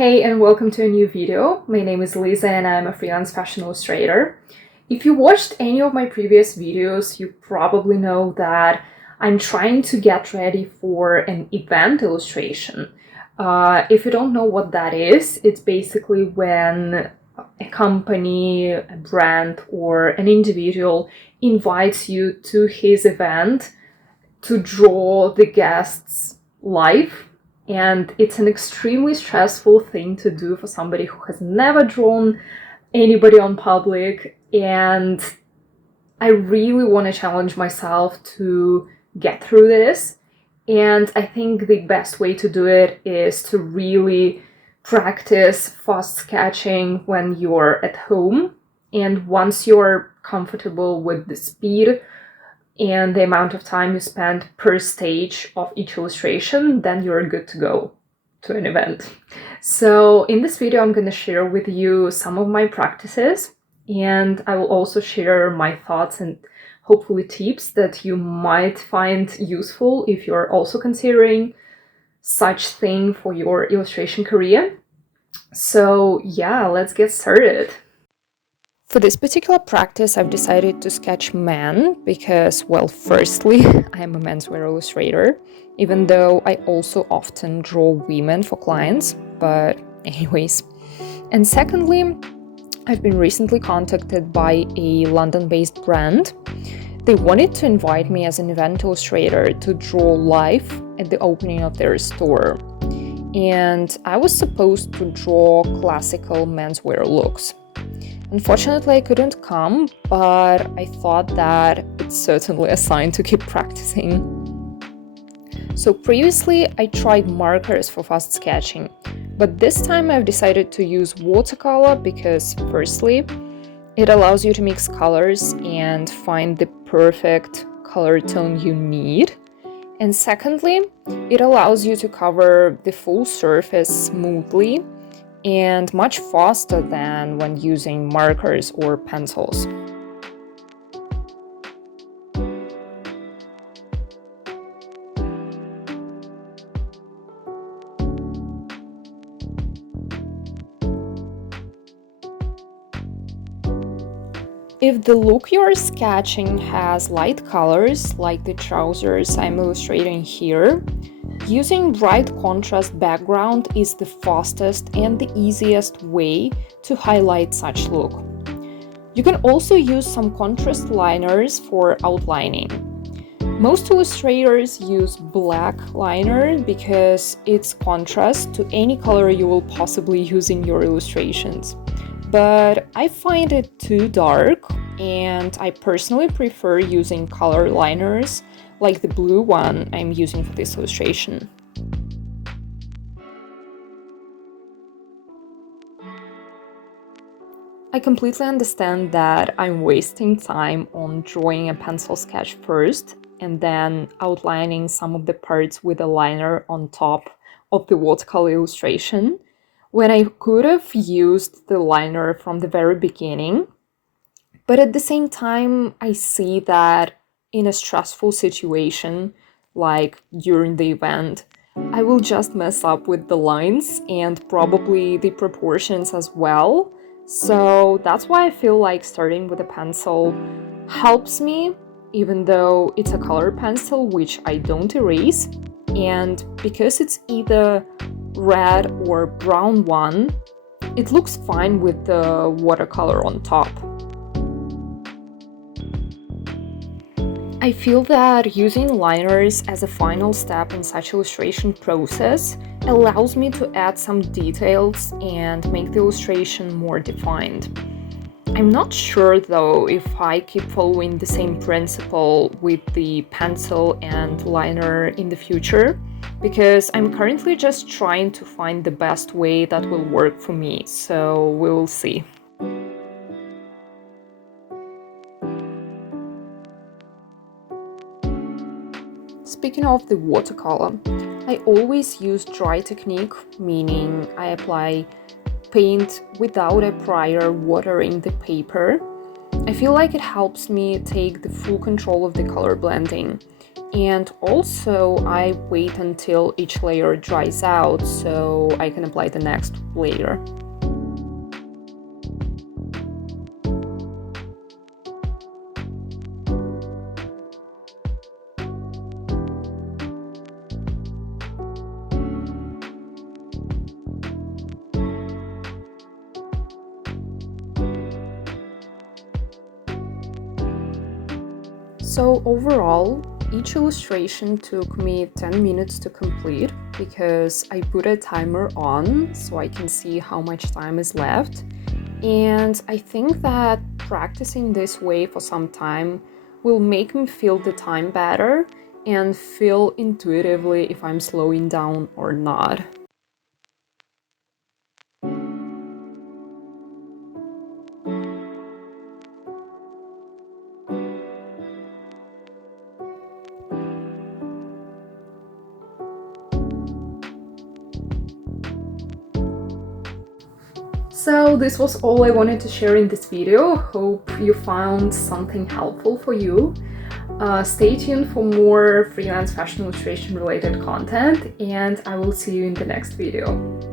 Hey and welcome to a new video. My name is Lisa and I'm a freelance fashion illustrator. If you watched any of my previous videos, you probably know that I'm trying to get ready for an event illustration. If you don't know what that is, it's basically when a company, a brand, or an individual invites you to his event to draw the guests live. And it's an extremely stressful thing to do for somebody who has never drawn anybody on public. And I really want to challenge myself to get through this. And I think the best way to do it is to really practice fast sketching when you're at home. And once you're comfortable with the speed and the amount of time you spend per stage of each illustration, then you're good to go to an event. So in this video, I'm going to share with you some of my practices, and I will also share my thoughts and hopefully tips that you might find useful if you're also considering such thing for your illustration career. So yeah, let's get started. For this particular practice, I've decided to sketch men because, well, firstly, I'm a menswear illustrator, even though I also often draw women for clients, but anyways. And secondly, I've been recently contacted by a London-based brand. They wanted to invite me as an event illustrator to draw live at the opening of their store. And I was supposed to draw classical menswear looks. Unfortunately, I couldn't come, but I thought that it's certainly a sign to keep practicing. So previously, I tried markers for fast sketching, but this time I've decided to use watercolor because, firstly, it allows you to mix colors and find the perfect color tone you need. And secondly, it allows you to cover the full surface smoothly and much faster than when using markers or pencils. If the look you're sketching has light colors, like the trousers I'm illustrating here, using bright contrast background is the fastest and the easiest way to highlight such look. You can also use some contrast liners for outlining. Most illustrators use black liner because it's contrast to any color you will possibly use in your illustrations. But I find it too dark, and I personally prefer using color liners like the blue one I'm using for this illustration. I completely understand that I'm wasting time on drawing a pencil sketch first and then outlining some of the parts with a liner on top of the watercolor illustration, when I could have used the liner from the very beginning. But at the same time, I see that in a stressful situation, like during the event, I will just mess up with the lines and probably the proportions as well. So that's why I feel like starting with a pencil helps me, even though it's a color pencil, which I don't erase. And because it's either red or brown one, it looks fine with the watercolor on top. I feel that using liners as a final step in such illustration process allows me to add some details and make the illustration more defined. I'm not sure though if I keep following the same principle with the pencil and liner in the future, because I'm currently just trying to find the best way that will work for me, so we will see. Speaking of the watercolor, I always use dry technique, meaning I apply paint without a prior watering the paper. I feel like it helps me take the full control of the color blending. And also I wait until each layer dries out so I can apply the next layer. So overall, each illustration took me 10 minutes to complete because I put a timer on so I can see how much time is left. And I think that practicing this way for some time will make me feel the time better and feel intuitively if I'm slowing down or not. So this was all I wanted to share in this video. Hope you found something helpful for you. Stay tuned for more freelance fashion illustration related content, and I will see you in the next video.